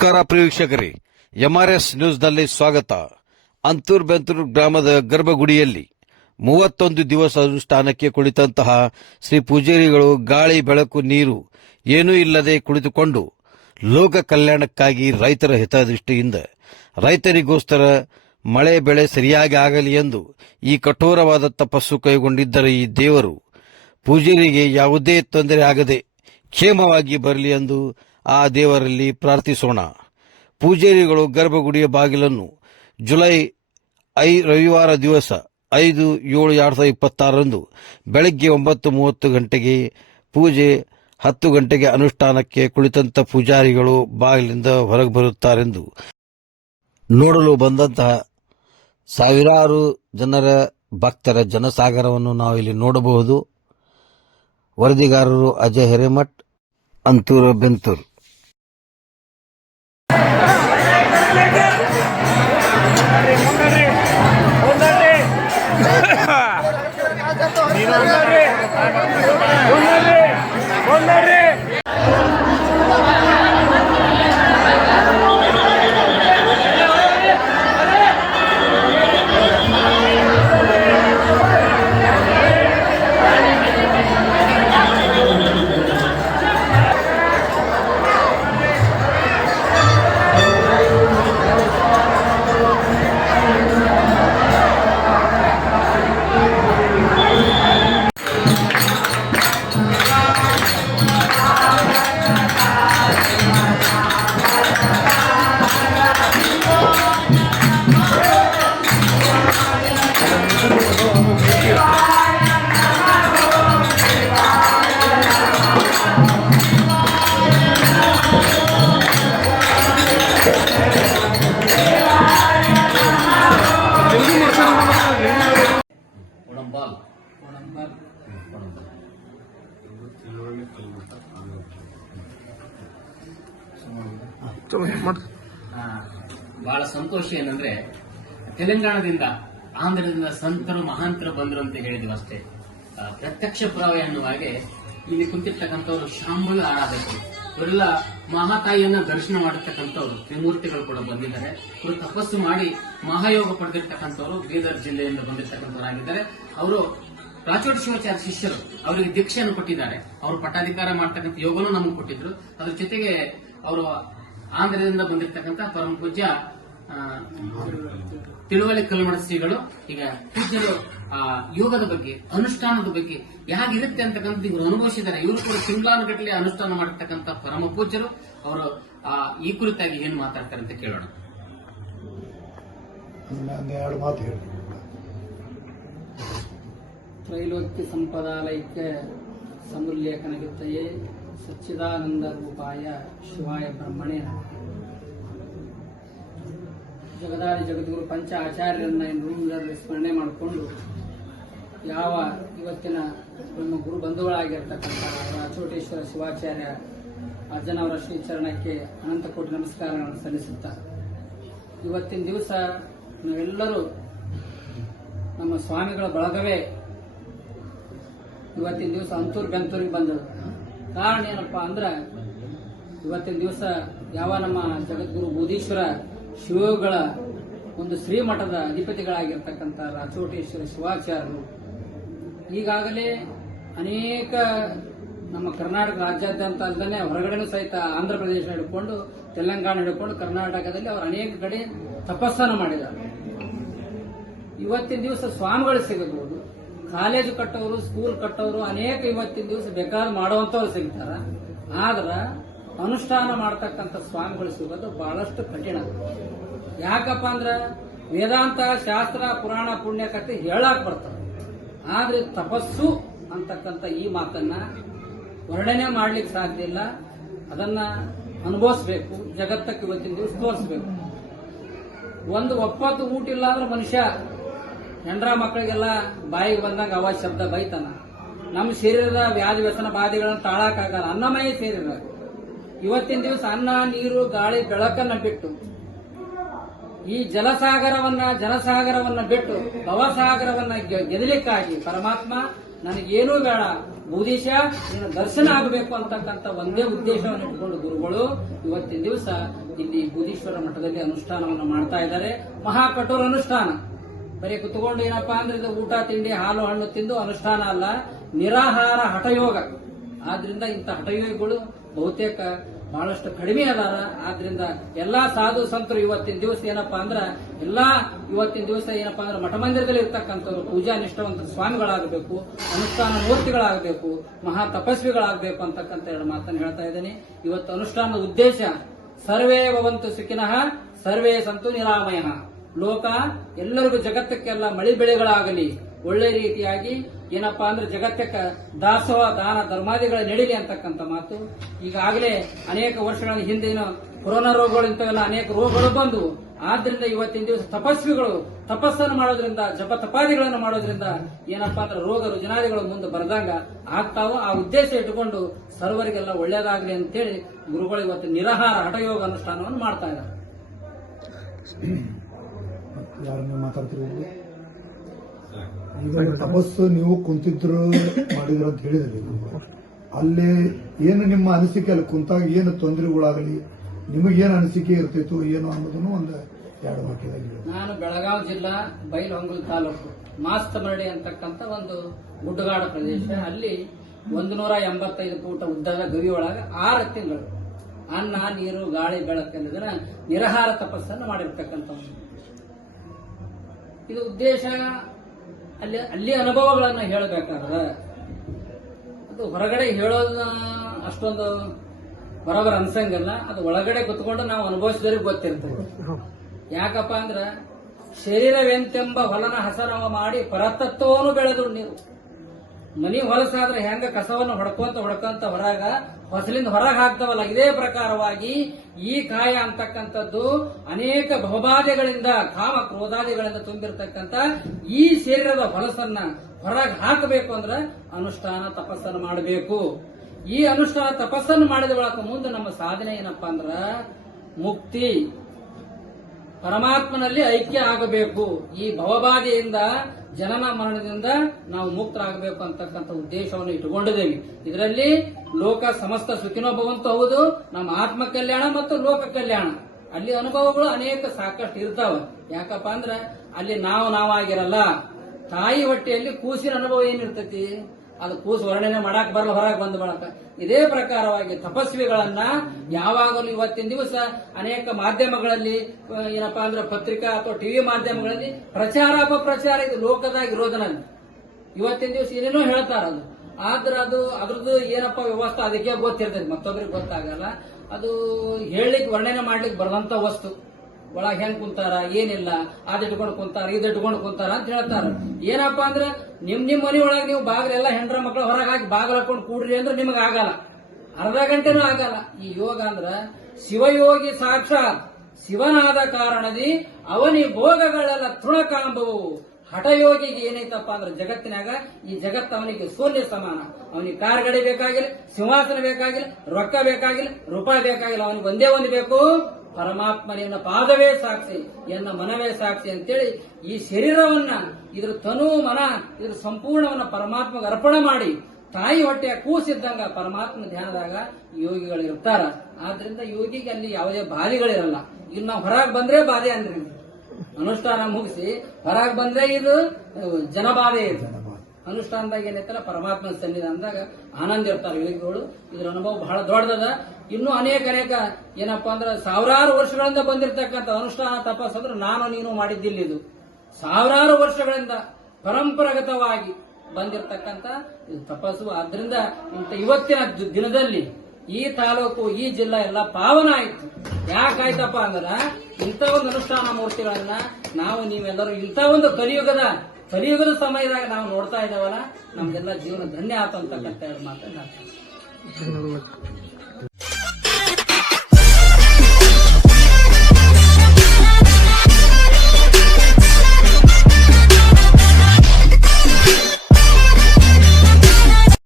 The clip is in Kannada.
ನಮಸ್ಕಾರ ಪ್ರಿಯ ವೀಕ್ಷಕರೇ, ಎಂಆರ್ಎಸ್ ನ್ಯೂಸ್ನಲ್ಲಿ ಸ್ವಾಗತ. ಅಂತೂರ್ ಬೆಂತೂರು ಗ್ರಾಮದ ಗರ್ಭಗುಡಿಯಲ್ಲಿ 31 ದಿವಸ ಅನುಷ್ಠಾನಕ್ಕೆ ಕುಳಿತಂತಹ ಶ್ರೀ ಪೂಜಾರಿಗಳು ಗಾಳಿ ಬೆಳಕು ನೀರು ಏನೂ ಇಲ್ಲದೆ ಕುಳಿತುಕೊಂಡು ಲೋಕ ಕಲ್ಯಾಣಕ್ಕಾಗಿ ರೈತರ ಹಿತದೃಷ್ಟಿಯಿಂದ ರೈತರಿಗೋಸ್ಕರ ಮಳೆ ಬೆಳೆ ಸರಿಯಾಗಿ ಆಗಲಿ ಎಂದು ಈ ಕಠೋರವಾದ ತಪಸ್ಸು ಕೈಗೊಂಡಿದ್ದರೆ ಈ ದೇವರು ಪೂಜಾರಿಗೆ ಯಾವುದೇ ತೊಂದರೆ ಆಗದೆ ಕ್ಷೇಮವಾಗಿ ಬರಲಿ ಎಂದು ಆ ದೇವರಲ್ಲಿ ಪ್ರಾರ್ಥಿಸೋಣ. ಪೂಜಾರಿಗಳು ಗರ್ಭಗುಡಿಯ ಬಾಗಿಲನ್ನು ಜುಲೈ ರವಿವಾರ ದಿವಸ 5/7/2026 ಬೆಳಗ್ಗೆ 9:30 ಗಂಟೆಗೆ ಪೂಜೆ 10 ಗಂಟೆಗೆ ಅನುಷ್ಠಾನಕ್ಕೆ ಕುಳಿತಂತ ಪೂಜಾರಿಗಳು ಬಾಗಿಲಿಂದ ಹೊರಗೆ ಬರುತ್ತಾರೆಂದು ನೋಡಲು ಬಂದಂತಹ ಸಾವಿರಾರು ಜನರ ಭಕ್ತರ ಜನಸಾಗರವನ್ನು ನಾವಿಲ್ಲಿ ನೋಡಬಹುದು. ವರದಿಗಾರರು ಅಜಯ್ ಹಿರೇಮಠ್, ಅಂತೂರು ಬೆಂತೂರು. ಬಹಳ ಸಂತೋಷ ಏನಂದ್ರೆ ತೆಲಂಗಾಣದಿಂದ ಆಂಧ್ರದಿಂದ ಸಂತರು ಮಹಾಂತರು ಬಂದರು ಅಂತ ಹೇಳಿದ್ವಿ ಅಷ್ಟೇ. ಪ್ರತ್ಯಕ್ಷ ಪುರಾವೆ ಅನ್ನುವ ಹಾಗೆ ಇಲ್ಲಿ ಕುಂತಿರ್ತಕ್ಕಂಥವ್ರು ಶಾಂಬಲ ಆರಾಧಕರು, ಇವರೆಲ್ಲ ಮಹಾತಾಯಿಯನ್ನ ದರ್ಶನ ಮಾಡಿರ್ತಕ್ಕಂಥವ್ರು, ತ್ರಿಮೂರ್ತಿಗಳು ಕೂಡ ಬಂದಿದ್ದಾರೆ. ಇವರು ತಪಸ್ಸು ಮಾಡಿ ಮಹಾಯೋಗ ಪಡೆದಿರ್ತಕ್ಕಂಥವ್ರು ಬೀದರ್ ಜಿಲ್ಲೆಯಿಂದ ಬಂದಿರತಕ್ಕಂಥವರಾಗಿದ್ದಾರೆ. ಅವರು ರಾಚೋಟಿ ಶಿವಾಚಾರ್ಯ ಶಿಷ್ಯರು, ಅವರಿಗೆ ದೀಕ್ಷೆಯನ್ನು ಕೊಟ್ಟಿದ್ದಾರೆ. ಅವರು ಪಟ್ಟಾಧಿಕಾರ ಮಾಡ್ತಕ್ಕಂಥ ಯೋಗನೂ ನಮಗೆ ಕೊಟ್ಟಿದ್ರು. ಅದ್ರ ಜೊತೆಗೆ ಅವರು ಆಂಧ್ರದಿಂದ ಬಂದಿರತಕ್ಕಂಥ ಪರಮ ಪೂಜ್ಯ ತಿಳುವಳಿ ಕಲ್ಮಡ ಶ್ರೀಗಳು ಈಗ ಪೂಜ್ಯರು ಯೋಗದ ಬಗ್ಗೆ, ಅನುಷ್ಠಾನದ ಬಗ್ಗೆ ಹೇಗಿರುತ್ತೆ ಅಂತಕ್ಕಂಥ ಇವರು ಅನುಭವಿಸಿದ್ದಾರೆ. ಇವರು ಕೂಡ ತಿಂಗಳಾನುಗಟ್ಟಲೆ ಅನುಷ್ಠಾನ ಮಾಡಿರ್ತಕ್ಕಂಥ ಪರಮ ಪೂಜ್ಯರು. ಅವರು ಈ ಕುರಿತಾಗಿ ಏನು ಮಾತಾಡ್ತಾರೆ ಅಂತ ಕೇಳೋಣ. ತ್ರೈಲೋಕ್ಯ ಸಂಪದಾಲಯಕ್ಕೆ ಸಮುಲ್ಲೇಖನವಿತ್ತಯೇ ಸಚ್ಚಿದಾನಂದ ರೂಪಾಯ ಶಿವಾಯ ಬ್ರಹ್ಮಣೇ ನಮಃ. ಜಗದಾದಿ ಜಗದ್ಗುರು ಪಂಚ ಆಚಾರ್ಯರನ್ನ ರೂಮದಲ್ಲಿ ಸ್ಮರಣೆ ಮಾಡಿಕೊಂಡು ಯಾವ ಇವತ್ತಿನ ನಮ್ಮ ಗುರು ಬಂಧುಗಳಾಗಿರ್ತಕ್ಕಂಥ ರಾಚೋಟೇಶ್ವರ ಶಿವಾಚಾರ್ಯ ಅಜ್ಜನವರ ಶ್ರೀಚರಣಕ್ಕೆ ಅನಂತ ಕೋಟಿ ನಮಸ್ಕಾರಗಳನ್ನು ಸಲ್ಲಿಸುತ್ತಾ, ಇವತ್ತಿನ ದಿವಸ ನಾವೆಲ್ಲರೂ ನಮ್ಮ ಸ್ವಾಮಿಗಳ ಬಳಗವೇ ಇವತ್ತಿನ ದಿವಸ ಅಂತೂರು ಬೆಂತೂರಿಗೆ ಬಂದದ್ದು. ಕಾರಣ ಏನಪ್ಪಾ ಅಂದ್ರೆ, ಇವತ್ತಿನ ದಿವಸ ಯಾವ ನಮ್ಮ ಜಗದ್ಗುರು ಬೂದೀಶ್ವರ ಶಿವಗಳ ಒಂದು ಶ್ರೀಮಠದ ಅಧಿಪತಿಗಳಾಗಿರ್ತಕ್ಕಂಥ ರಾಚೋಟೇಶ್ವರ ಶಿವಾಚಾರ್ಯರು ಈಗಾಗಲೇ ಅನೇಕ ನಮ್ಮ ಕರ್ನಾಟಕ ರಾಜ್ಯಾದ್ಯಂತ ಅಲ್ಲದೆ ಹೊರಗಡೆನೂ ಸಹಿತ ಆಂಧ್ರ ಪ್ರದೇಶ ಹಿಡ್ಕೊಂಡು ತೆಲಂಗಾಣ ಹಿಡ್ಕೊಂಡು ಕರ್ನಾಟಕದಲ್ಲಿ ಅವರು ಅನೇಕ ಕಡೆ ತಪಸ್ಸನ್ನು ಮಾಡಿದ್ದಾರೆ. ಇವತ್ತಿನ ದಿವಸ ಸ್ವಾಮಿಗಳು ಸಿಗಬಹುದು, ಕಾಲೇಜು ಕಟ್ಟೋರು, ಸ್ಕೂಲ್ ಕಟ್ಟೋರು ಅನೇಕ ಇವತ್ತಿನ ದಿವಸ ಬೇಕಾದ ಮಾಡುವಂತವ್ರು ಸಿಗ್ತಾರ. ಆದ್ರ ಅನುಷ್ಠಾನ ಮಾಡತಕ್ಕಂಥ ಸ್ವಾಮಿಗಳು ಸಿಗೋದು ಬಹಳಷ್ಟು ಕಠಿಣ. ಯಾಕಪ್ಪ ಅಂದ್ರ ವೇದಾಂತ ಶಾಸ್ತ್ರ ಪುರಾಣ ಪುಣ್ಯ ಕಥೆ ಹೇಳಾಕ್ ಬರ್ತಾರೆ, ಆದ್ರೆ ತಪಸ್ಸು ಅಂತಕ್ಕಂಥ ಈ ಮಾತನ್ನ ವರ್ಣನೆ ಮಾಡ್ಲಿಕ್ಕೆ ಸಾಧ್ಯ ಇಲ್ಲ. ಅದನ್ನ ಅನುಭವಿಸಬೇಕು, ಜಗತ್ತಕ್ಕೆ ಇವತ್ತಿನ ದಿವಸ ತೋರಿಸಬೇಕು. ಒಂದು ಒಪ್ಪತ್ತು ಊಟ ಇಲ್ಲ ಅಂದ್ರೆ ಮನುಷ್ಯ ಹೆಂಡ್ರ ಮಕ್ಕಳಿಗೆಲ್ಲ ಬಾಯಿಗೆ ಬಂದಾಗ ಅವ ಶಬ್ದ ಬೈತಾನ. ನಮ್ಮ ಶರೀರದ ವ್ಯಾಧಿ ವ್ಯಸನ ಬಾಧೆಗಳನ್ನು ತಾಳಕ್ಕಾಗಲ್ಲ. ಅನ್ನಮಯ ಶರೀರ. ಇವತ್ತಿನ ದಿವಸ ಅನ್ನ, ನೀರು, ಗಾಳಿ, ಬೆಳಕನ್ನ ಬಿಟ್ಟು ಈ ಜನಸಾಗರವನ್ನ ಬಿಟ್ಟು ಭವಸಾಗರವನ್ನ ಗೆದಲಿಕ್ಕಾಗಿ ಪರಮಾತ್ಮ ನನಗೇನೂ ಬೇಡ, ಬೂದೀಶ ನಿನ್ನ ದರ್ಶನ ಆಗಬೇಕು ಅಂತಕ್ಕಂಥ ಒಂದೇ ಉದ್ದೇಶವನ್ನು ಇಟ್ಟುಕೊಂಡು ಗುರುಗಳು ಇವತ್ತಿನ ದಿವಸ ಇಲ್ಲಿ ಬೂದೀಶ್ವರ ಮಠದಲ್ಲಿ ಅನುಷ್ಠಾನವನ್ನು ಮಾಡ್ತಾ ಇದ್ದಾರೆ. ಮಹಾ ಕಠೋರ ಅನುಷ್ಠಾನ. ಬರೀ ಕುತ್ಕೊಂಡು ಏನಪ್ಪಾ ಅಂದ್ರೆ ಇದು ಊಟ ತಿಂಡಿ ಹಾಲು ಹಣ್ಣು ತಿಂದು ಅನುಷ್ಠಾನ ಅಲ್ಲ, ನಿರಾಹಾರ ಹಠಯೋಗ. ಆದ್ರಿಂದ ಇಂಥ ಹಠಯೋಗಿಗಳು ಬಹುತೇಕ ಬಹಳಷ್ಟು ಕಡಿಮೆ ಅದಾರ. ಆದ್ರಿಂದ ಎಲ್ಲಾ ಸಾಧು ಸಂತರು ಇವತ್ತಿನ ದಿವಸ ಏನಪ್ಪಾ ಅಂದ್ರ ಮಠ ಮಂದಿರದಲ್ಲಿ ಇರ್ತಕ್ಕಂಥವ್ರು ಪೂಜಾ ನಿಷ್ಠಾವಂತ ಸ್ವಾಮಿಗಳಾಗಬೇಕು, ಅನುಷ್ಠಾನ ಮೂರ್ತಿಗಳಾಗಬೇಕು, ಮಹಾ ತಪಸ್ವಿಗಳಾಗಬೇಕು ಅಂತಕ್ಕಂಥ ಎರಡು ಮಾತನ್ನು ಹೇಳ್ತಾ ಇದ್ದೇನೆ. ಇವತ್ತು ಅನುಷ್ಠಾನದ ಉದ್ದೇಶ ಸರ್ವೇ ಭವಂತು ಸುಖಿನಃ ಸರ್ವೇ ಸಂತು ನಿರಾಮಯ. ಲೋಕ ಎಲ್ಲರಿಗೂ ಜಗತ್ತಕ್ಕೆಲ್ಲ ಮಳಿ ಬೆಳೆಗಳಾಗಲಿ, ಒಳ್ಳೆ ರೀತಿಯಾಗಿ ಏನಪ್ಪಾ ಅಂದ್ರೆ ಜಗತ್ತಕ್ಕೆ ದಾಸೋಹ ದಾನ ಧರ್ಮಾದಿಗಳ ನಡೀಲಿ ಅಂತಕ್ಕಂಥ ಮಾತು. ಈಗಾಗಲೇ ಅನೇಕ ವರ್ಷಗಳ ಹಿಂದಿನ ಕೊರೋನಾ ರೋಗಗಳು ಇಂಥವೆಲ್ಲ ಅನೇಕ ರೋಗಗಳು ಬಂದವು. ಆದ್ರಿಂದ ಇವತ್ತಿನ ದಿವಸ ತಪಸ್ವಿಗಳು ತಪಸ್ಸನ್ನು ಮಾಡೋದ್ರಿಂದ, ಜಪ ತಪಾದಿಗಳನ್ನು ಮಾಡೋದ್ರಿಂದ ಏನಪ್ಪಾ ಅಂದ್ರೆ ರೋಗ ರುಜಿನಾದಿಗಳು ಮುಂದೆ ಬರದಂಗ ಆಗ್ತಾವ. ಆ ಉದ್ದೇಶ ಇಟ್ಟುಕೊಂಡು ಸರ್ವರಿಗೆಲ್ಲ ಒಳ್ಳೇದಾಗಲಿ ಅಂತೇಳಿ ಗುರುಗಳು ಇವತ್ತು ನಿರಾಹಾರ ಹಠಯೋಗ ಅನುಷ್ಠಾನವನ್ನು ಮಾಡ್ತಾ ಇದ್ದಾರೆ. ಯಾರನ್ನ ಮಾತಾಡ್ತಿರೋದು? ಈಗ ತಪಸ್ಸು ನೀವು ಕುಂತಿದ್ರು ಮಾಡಿದ್ರು ಅಂತ ಹೇಳಿದ್ರಿ. ಅಲ್ಲಿ ಏನು ನಿಮ್ಮ ಅನಿಸಿಕೆ, ಅಲ್ಲಿ ಕುಂತಾಗ ಏನು ತೊಂದರೆಗಳಾಗಲಿ ನಿಮಗೇನು ಅನಿಸಿಕೆ ಇರ್ತಿತ್ತು ಏನು ಅನ್ನೋದನ್ನು ಒಂದು ಎರಡು ವಾಕ್ಯದಲ್ಲಿ. ನಾನು ಬೆಳಗಾವಿ ಜಿಲ್ಲಾ ಬೈಲಹೊಂಗಲ ತಾಲೂಕು ಮಾಸ್ತಮರಡಿ ಅಂತಕ್ಕಂಥ ಒಂದು ಗುಡ್ಡಗಾಡ ಪ್ರದೇಶ. ಅಲ್ಲಿ 185 ಫೂಟ ಉದ್ದದ ಗವಿ ಒಳಗ 6 ತಿಂಗಳು ಅನ್ನ ನೀರು ಗಾಳಿ ಬೆಳಕಲ್ಲಿದ್ರೆ ನಿರಾಹಾರ ತಪಸ್ಸನ್ನು ಮಾಡಿರ್ತಕ್ಕಂಥ ಇದು ಉದ್ದೇಶ. ಅಲ್ಲಿ ಅನುಭವಗಳನ್ನು ಹೇಳಬೇಕಾದ್ರೆ ಅದು ಹೊರಗಡೆ ಹೇಳೋದನ್ನ ಅಷ್ಟೊಂದು ಬರೋಬರ ಅನ್ಸಂಗಲ್ಲ. ಅದು ಒಳಗಡೆ ಕುತ್ಕೊಂಡು ನಾವು ಅನುಭವಿಸಿದವ್ರಿಗೆ ಗೊತ್ತಿರ್ತದೆ. ಯಾಕಪ್ಪ ಅಂದ್ರ ಶರೀರವೆಂತೆಂಬ ಹೊಲನ ಹಸನವ ಮಾಡಿ ಪರತತ್ವವನ್ನು ಬೆಳೆದ್ರು ನೀವು. ಮನಿ ಹೊಲಸಾದ್ರೆ ಹೆಂಗ ಕಸವನ್ನು ಹೊಡ್ಕೊಂತ ಹೊರಗ ಹೊಸಲಿಂದ ಹೊರಗೆ ಹಾಕ್ತವಲ್ಲ, ಇದೇ ಪ್ರಕಾರವಾಗಿ ಈ ಕಾಯ ಅಂತಕ್ಕಂಥದ್ದು ಅನೇಕ ಭವಬಾಧೆಗಳಿಂದ ಕಾಮ ಕ್ರೋಧಾದಿಗಳಿಂದ ತುಂಬಿರತಕ್ಕಂಥ ಈ ಶರೀರದ ಹೊಲಸನ್ನ ಹೊರಗೆ ಹಾಕಬೇಕು ಅಂದ್ರೆ ಅನುಷ್ಠಾನ ತಪಸ್ಸನ್ನು ಮಾಡಬೇಕು. ಈ ಅನುಷ್ಠಾನ ತಪಸ್ಸನ್ನು ಮಾಡಿದ ಬಳಿಕ ಮುಂದೆ ನಮ್ಮ ಸಾಧನೆ ಏನಪ್ಪಾ ಅಂದ್ರ ಮುಕ್ತಿ, ಪರಮಾತ್ಮನಲ್ಲಿ ಐಕ್ಯ ಆಗಬೇಕು. ಈ ಭವಬಾಧೆಯಿಂದ ಜನನ ಮರಣದಿಂದ ನಾವು ಮುಕ್ತರಾಗಬೇಕು ಅಂತಕ್ಕಂಥ ಉದ್ದೇಶವನ್ನು ಇಟ್ಟುಕೊಂಡಿದ್ದೇವೆ. ಇದರಲ್ಲಿ ಲೋಕ ಸಮಸ್ತ ಸುಖಿನೋ ಭವಂತು ಹೌದು, ನಮ್ಮ ಆತ್ಮ ಕಲ್ಯಾಣ ಮತ್ತು ಲೋಕ ಕಲ್ಯಾಣ. ಅಲ್ಲಿ ಅನುಭವಗಳು ಅನೇಕ ಸಾಕಷ್ಟು ಇರ್ತಾವ. ಯಾಕಪ್ಪ ಅಂದ್ರ ಅಲ್ಲಿ ನಾವಾಗಿರಲ್ಲ. ತಾಯಿ ಹೊಟ್ಟೆಯಲ್ಲಿ ಕೂಸಿನ ಅನುಭವ ಏನಿರ್ತೈತಿ, ಅದು ಕೂಸು ವರ್ಣನೆ ಮಾಡಕ್ ಬರಲ್ಲ ಹೊರಗೆ ಬಂದ ಬಳಕ. ಇದೇ ಪ್ರಕಾರವಾಗಿ ತಪಸ್ವಿಗಳನ್ನ ಯಾವಾಗಲೂ ಇವತ್ತಿನ ದಿವಸ ಅನೇಕ ಮಾಧ್ಯಮಗಳಲ್ಲಿ ಏನಪ್ಪಾ ಅಂದ್ರೆ ಪತ್ರಿಕಾ ಅಥವಾ ಟಿವಿ ಮಾಧ್ಯಮಗಳಲ್ಲಿ ಪ್ರಚಾರ ಅಪಪ್ರಚಾರ ಇದು ಲೋಕದಾಗ ಇರೋದನಲ್ಲಿ ಇವತ್ತಿನ ದಿವಸ ಏನೇನೋ ಹೇಳ್ತಾರ. ಅದು ಆದ್ರೆ ಅದ್ರದ್ದು ಏನಪ್ಪಾ ವ್ಯವಸ್ಥೆ ಅದಕ್ಕೆ ಗೊತ್ತಿರ್ತೈತಿ, ಮತ್ತೊಬ್ಬರಿಗೆ ಗೊತ್ತಾಗಲ್ಲ. ಅದು ಹೇಳಲಿಕ್ಕೆ ವರ್ಣನೆ ಮಾಡ್ಲಿಕ್ಕೆ ಬರದಂತ ವಸ್ತು. ಒಳಗೆ ಹೆಂಗ್ ಕುಂತಾರ ಏನಿಲ್ಲ, ಅದ್ ಇಟ್ಕೊಂಡು ಕುಂತಾರ ಇದು ಇಟ್ಕೊಂಡು ಕುಂತಾರ ಅಂತ ಹೇಳ್ತಾರ. ಏನಪ್ಪಾ ಅಂದ್ರೆ ನಿಮ್ ಮನಿ ಒಳಗೆ ನೀವು ಬಾಗಿಲೆಲ್ಲ ಹೆಂಡ್ರ ಮಕ್ಕಳು ಹೊರಗೆ ಹಾಕಿ ಬಾಗಿಲು ಹಾಕೊಂಡು ಕೂಡ್ರಿ ಅಂದ್ರೆ ನಿಮಗೆ ಆಗಲ್ಲ, ಅರ್ಧ ಗಂಟೆನೂ ಆಗಲ್ಲ. ಈ ಯೋಗ ಅಂದ್ರ ಶಿವಯೋಗಿ ಸಾಕ್ಷಾತ್ ಶಿವನಾದ ಕಾರಣದಿ ಅವನಿ ಭೋಗಗಳೆಲ್ಲ ತೃಣಕಾಂಬವು. ಹಠಯೋಗಿಗೆ ಏನೈತಪ್ಪ ಅಂದ್ರೆ ಜಗತ್ತಿನಾಗ ಈ ಜಗತ್ತು ಅವನಿಗೆ ಸೂರ್ಯ ಸಮಾನ. ಅವನಿಗೆ ಕಾರ್ ಗಾಡಿ ಬೇಕಾಗಿಲ್ಲ, ಸಿಂಹಾಸನ ಬೇಕಾಗಿಲ್ಲ, ರೊಕ್ಕ ಬೇಕಾಗಿಲ್ಲ, ರೂಪಾಯಿ ಬೇಕಾಗಿಲ್ಲ. ಅವನಿಗೆ ಒಂದೇ ಒಂದು ಬೇಕು, ಪರಮಾತ್ಮನ ಪಾದವೇ ಸಾಕ್ಷಿ, ಎನ್ನ ಮನವೇ ಸಾಕ್ಷಿ ಅಂತೇಳಿ ಈ ಶರೀರವನ್ನ ಇದ್ರ ತನು ಮನ ಇದ್ರ ಸಂಪೂರ್ಣವನ್ನ ಪರಮಾತ್ಮಗೆ ಅರ್ಪಣೆ ಮಾಡಿ ತಾಯಿ ಹೊಟ್ಟೆಯ ಕೂಸಿದ್ದಂಗ ಪರಮಾತ್ಮ ಧ್ಯಾನದಾಗ ಯೋಗಿಗಳು ಇರ್ತಾರ. ಆದ್ರಿಂದ ಯೋಗಿಗೆ ಅಲ್ಲಿ ಯಾವುದೇ ಬಾಧೆಗಳಿರಲ್ಲ. ಇಲ್ಲಿ ನಾವು ಹೊರಗೆ ಬಂದ್ರೆ ಬಾಧೆ ಅಂದ್ರೆ ಅನುಷ್ಠಾನ ಮುಗಿಸಿ ಹೊರಗೆ ಬಂದ್ರೆ ಇದು ಜನಬಾಧೆ ಇದೆ. ಅನುಷ್ಠಾನದಾಗ ಏನೈತಲ್ಲ ಪರಮಾತ್ಮನ ಸನ್ನಿಧಾನದಾಗ ಆನಂದ ಇರ್ತಾರೆ ಯೋಗಿಗಳು. ಇದ್ರ ಅನುಭವ ಬಹಳ ದೊಡ್ಡದ. ಇನ್ನೂ ಅನೇಕ ಏನಪ್ಪಾ ಅಂದ್ರೆ ಸಾವಿರಾರು ವರ್ಷಗಳಿಂದ ಬಂದಿರತಕ್ಕಂಥ ಅನುಷ್ಠಾನ ತಪಸ್ಸು ಅಂದ್ರೆ ನಾನು ನೀನು ಮಾಡಿದ್ದಿಲ್ಲ. ಇದು ಸಾವಿರಾರು ವರ್ಷಗಳಿಂದ ಪರಂಪರಾಗತವಾಗಿ ಬಂದಿರತಕ್ಕಂಥ ತಪಸ್ಸು. ಆದ್ರಿಂದ ಇವತ್ತಿನ ದಿನದಲ್ಲಿ ಈ ತಾಲೂಕು ಈ ಜಿಲ್ಲಾ ಎಲ್ಲ ಪಾವನ ಆಯ್ತು. ಯಾಕಾಯ್ತಪ್ಪ ಅಂದ್ರ ಇಂಥ ಒಂದು ಅನುಷ್ಠಾನ ಮೂರ್ತಿಗಳನ್ನ ನಾವು ನೀವೆಲ್ಲರೂ ಇಂಥ ಒಂದು ಕಲಿಯುಗದ ಸಮಯದಾಗ ನಾವು ನೋಡ್ತಾ ಇದ್ದೇವಲ್ಲ, ನಮ್ಗೆಲ್ಲ ಜೀವನ ಧನ್ಯ ಆತ ಅಂತಕ್ಕಂಥ ಮಾತನ್ನ